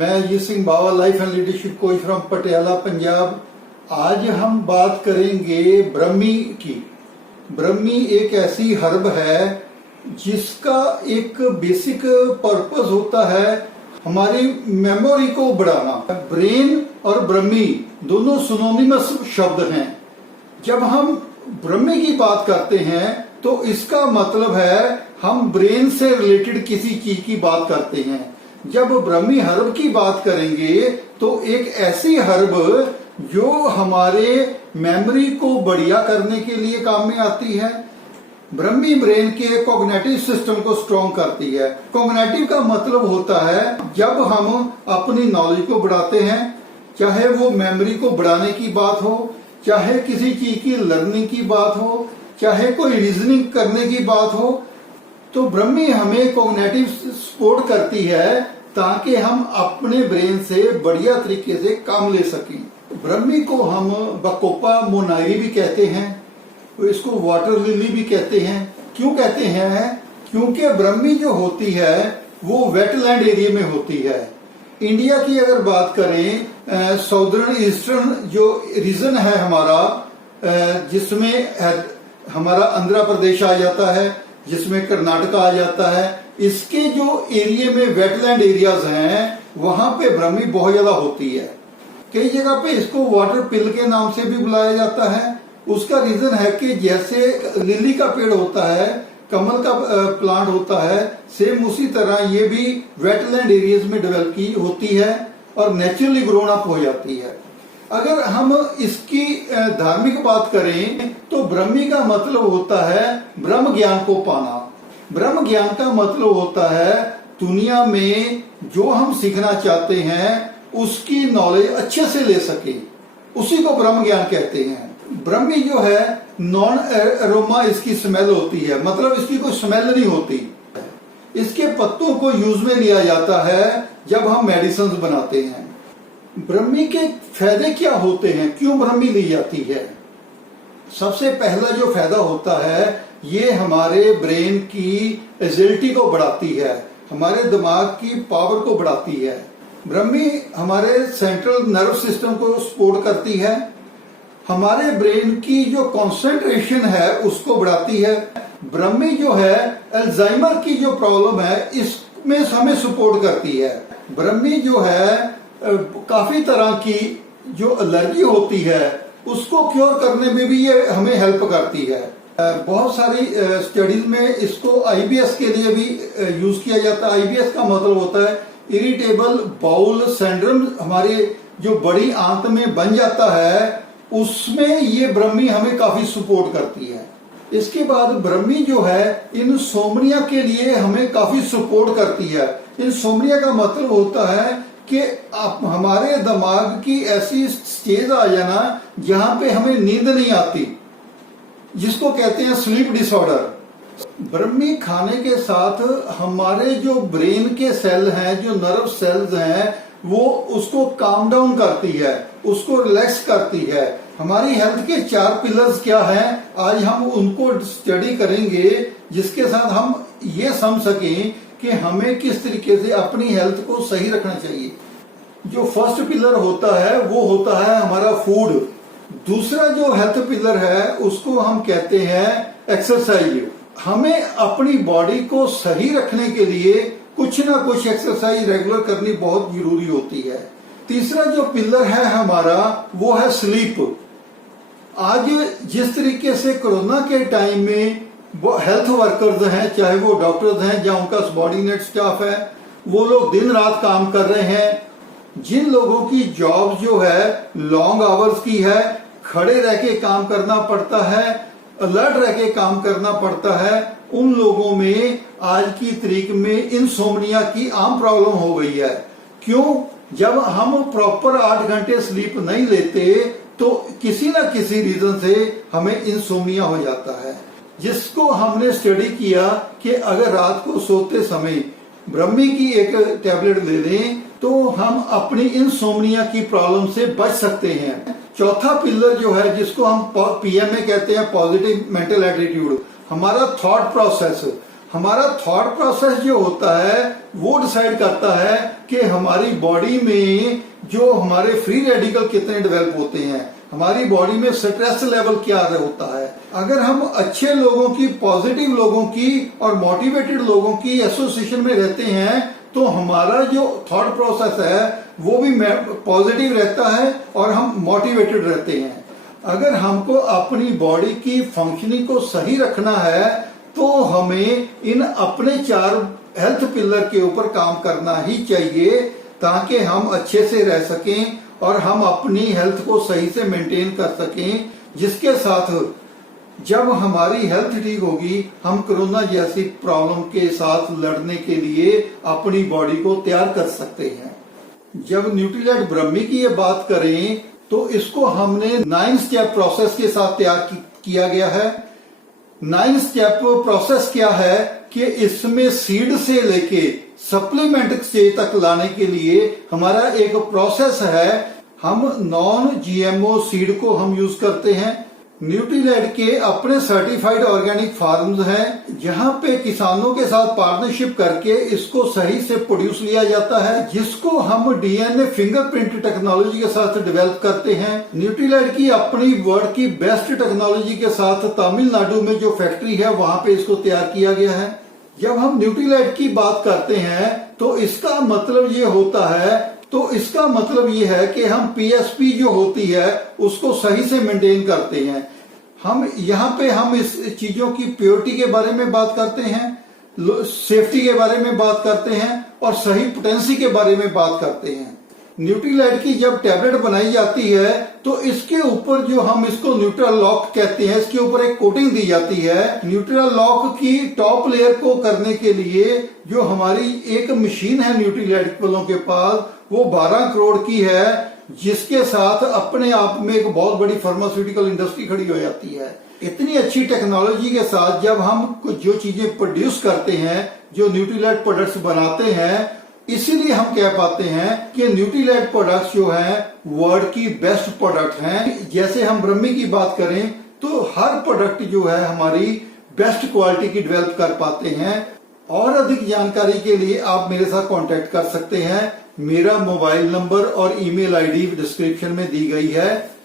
मैं Ajit Singh Bawa, life and leadership coach from Patiala, Punjab. आज हम बात करेंगे ब्रह्मी की। ब्रह्मी एक ऐसी हर्ब है जिसका एक बेसिक पर्पस होता है हमारी मेमोरी को बढ़ाना। ब्रेन और ब्रह्मी दोनों सिनोनिमस शब्द हैं। जब हम ब्रह्मी की बात करते हैं तो इसका मतलब है हम ब्रेन से रिलेटेड किसी चीज की बात करते हैं। जब ब्रह्मी हर्ब की बात करेंगे तो एक ऐसी हर्ब जो हमारे मेमोरी को बढ़िया करने के लिए काम में आती है। ब्रह्मी ब्रेन के कॉग्निटिव सिस्टम को स्ट्रॉन्ग करती है। कॉग्निटिव का मतलब होता है जब हम अपनी नॉलेज को बढ़ाते हैं, चाहे वो मेमोरी को बढ़ाने की बात हो, चाहे किसी चीज की लर्निंग की बात हो, चाहे कोई रीजनिंग करने की बात हो, तो ब्रह्मी हमें कॉग्निटिव सपोर्ट करती है ताकि हम अपने ब्रेन से बढ़िया तरीके से काम ले सकें। ब्रह्मी को हम बकोपा मोनाइरी भी कहते हैं, इसको वाटर लिली भी कहते हैं। क्यों कहते हैं? क्योंकि ब्रह्मी जो होती है वो वेटलैंड एरिया में होती है। इंडिया की अगर बात करें, साउदर्न ईस्टर्न जो रीजन है हमारा, जिसमें हमारा आंध्र प्रदेश आ जाता है, जिसमें कर्नाटका आ जाता है, इसके जो एरिया में वेटलैंड एरियाज हैं वहां पे ब्रह्मी बहुत ज्यादा होती है। कई जगह पे इसको वाटर पिल के नाम से भी बुलाया जाता है। उसका रीजन है कि जैसे लिली का पेड़ होता है, कमल का प्लांट होता है, सेम उसी तरह ये भी वेटलैंड एरियाज में डेवलप की होती है और नेचुरली ग्रोन अप हो जाती है। अगर हम इसकी धार्मिक बात करें तो ब्रह्मी का मतलब होता है ब्रह्म ज्ञान को पाना। ब्रह्म ज्ञान का मतलब होता है दुनिया में जो हम सीखना चाहते हैं उसकी नॉलेज अच्छे से ले सके, उसी को ब्रह्म ज्ञान कहते हैं। ब्रह्मी जो है नॉन एरोमा इसकी स्मेल होती है, मतलब इसकी कोई स्मेल नहीं होती। इसके पत्तों को यूज में लिया जाता है जब हम मेडिसिन बनाते हैं। ब्रह्मी के फायदे क्या होते हैं, क्यों ब्रह्मी ली जाती है? सबसे पहला जो फायदा होता है ये हमारे ब्रेन की एजिलिटी को बढ़ाती है, हमारे दिमाग की पावर को बढ़ाती है। ब्रह्मी हमारे सेंट्रल नर्व सिस्टम को सपोर्ट करती है, हमारे ब्रेन की जो कंसंट्रेशन है उसको बढ़ाती है। ब्रह्मी जो है अल्जाइमर की जो प्रॉब्लम है इसमें हमें सपोर्ट करती है। ब्रह्मी जो है काफी तरह की जो एलर्जी होती है उसको क्योर करने में भी ये हमें हेल्प करती है। बहुत सारी स्टडीज में इसको आईबीएस के लिए भी यूज किया जाता है। आईबीएस का मतलब होता है इरिटेबल बाउल सिंड्रोम, हमारे जो बड़ी आंत में बन जाता है उसमें ये ब्रह्मी हमें काफी सपोर्ट करती है। इसके बाद ब्रह्मी जो है इंसोम्निया के लिए हमें काफी सपोर्ट करती है। इंसोम्निया का मतलब होता है कि हमारे दिमाग की ऐसी स्टेज आ जाना जहां पे हमें नींद नहीं आती, जिसको कहते हैं स्लीप डिसऑर्डर। ब्रह्मी खाने के साथ हमारे जो ब्रेन के सेल हैं, जो नर्व सेल्स हैं, वो उसको काम डाउन करती है, उसको रिलैक्स करती है। हमारी हेल्थ के 4 पिलर्स क्या हैं, आज हम उनको स्टडी करेंगे जिसके साथ हम ये समझ सकें कि हमें किस तरीके से अपनी हेल्थ को सही रखना चाहिए। जो फर्स्ट पिलर होता है वो होता है हमारा फूड। दूसरा जो हेल्थ पिलर है उसको हम कहते हैं एक्सरसाइज। हमें अपनी बॉडी को सही रखने के लिए कुछ ना कुछ एक्सरसाइज रेगुलर करनी बहुत जरूरी होती है। तीसरा जो पिलर है हमारा वो है स्लीप। आज जिस तरीके से कोरोना के टाइम में वो हेल्थ वर्कर्स हैं, चाहे वो डॉक्टर्स हैं या उनका सबऑर्डिनेट स्टाफ है, वो लोग दिन रात काम कर रहे हैं। जिन लोगों की जॉब जो है लॉन्ग आवर्स की है, खड़े रह के काम करना पड़ता है, अलर्ट रह के काम करना पड़ता है, उन लोगों में आज की तारीख में इंसोम्निया की आम प्रॉब्लम हो गई है। क्यों? जब हम प्रॉपर 8 घंटे स्लीप नहीं लेते तो किसी ना किसी रीजन से हमें इंसोम्निया हो जाता है, जिसको हमने स्टडी किया कि अगर रात को सोते समय ब्रह्मी की एक टैबलेट ले लें तो हम अपनी इंसोम्निया की प्रॉब्लम से बच सकते हैं। चौथा पिलर जो है जिसको हम पीएमए कहते हैं, पॉजिटिव मेंटल एटीट्यूड, हमारा थॉट प्रोसेस, हमारा थॉट प्रोसेस जो होता है वो डिसाइड करता है कि हमारी बॉडी में जो हमारे फ्री रेडिकल कितने डेवलप होते हैं, हमारी बॉडी में स्ट्रेस लेवल क्या होता है। अगर हम अच्छे लोगों की, पॉजिटिव लोगों की और मोटिवेटेड लोगों की एसोसिएशन में रहते हैं तो हमारा जो थॉट प्रोसेस है वो भी पॉजिटिव रहता है और हम मोटिवेटेड रहते हैं। अगर हमको अपनी बॉडी की फंक्शनिंग को सही रखना है तो हमें इन अपने 4 हेल्थ पिलर के ऊपर काम करना ही चाहिए ताकि हम अच्छे से रह सकें और हम अपनी हेल्थ को सही से मेंटेन कर सकें, जिसके साथ जब हमारी हेल्थ ठीक होगी हम कोरोना जैसी प्रॉब्लम के साथ लड़ने के लिए अपनी बॉडी को तैयार कर सकते हैं। जब न्यूट्रीलाइट ब्रह्मी की ये बात करें तो इसको हमने 9 स्टेप प्रोसेस के साथ तैयार किया गया है। 9 स्टेप प्रोसेस क्या है कि इसमें सीड से लेके सप्लीमेंट स्टेज तक लाने के लिए हमारा एक प्रोसेस है। हम नॉन जीएमओ सीड को हम यूज करते हैं। न्यूट्रीलाइट के अपने सर्टिफाइड ऑर्गेनिक फार्म्स हैं जहां पे किसानों के साथ पार्टनरशिप करके इसको सही से प्रोड्यूस लिया जाता है, जिसको हम डीएनए फिंगरप्रिंट टेक्नोलॉजी के साथ डेवलप करते हैं। न्यूट्रीलाइट की अपनी वर्ल्ड की बेस्ट टेक्नोलॉजी के साथ तमिलनाडु में जो फैक्ट्री है वहां पे इसको तैयार किया गया है। जब हम न्यूट्रीलाइट की बात करते हैं तो इसका मतलब ये है कि हम पीएसपी जो होती है उसको सही से मेंटेन करते हैं। हम यहाँ पे हम इस चीजों की प्योरिटी के बारे में बात करते हैं, सेफ्टी के बारे में बात करते हैं और सही पोटेंसी के बारे में बात करते हैं। न्यूट्रीलाइट की जब टैबलेट बनाई जाती है तो इसके ऊपर जो हम इसको न्यूट्रल लॉक कहते हैं, इसके ऊपर एक कोटिंग दी जाती है। न्यूट्रल लॉक की टॉप लेयर को करने के लिए जो हमारी एक मशीन है न्यूट्रीलाइट वालों के पास वो 12 करोड़ की है, जिसके साथ अपने आप में एक बहुत बड़ी फार्मास्यूटिकल इंडस्ट्री खड़ी हो जाती है। इतनी अच्छी टेक्नोलॉजी के साथ जब हम जो चीजें प्रोड्यूस करते हैं, जो न्यूट्रीलाइट प्रोडक्ट्स बनाते हैं, इसीलिए हम कह पाते हैं कि न्यूट्रीलाइट प्रोडक्ट्स जो हैं वर्ल्ड की बेस्ट प्रोडक्ट हैं। जैसे हम ब्रह्मी की बात करें तो हर प्रोडक्ट जो है हमारी बेस्ट क्वालिटी की डेवलप कर पाते हैं। और अधिक जानकारी के लिए आप मेरे साथ कांटेक्ट कर सकते हैं। मेरा मोबाइल नंबर और ईमेल आईडी डिस्क्रिप्शन में दी गई है।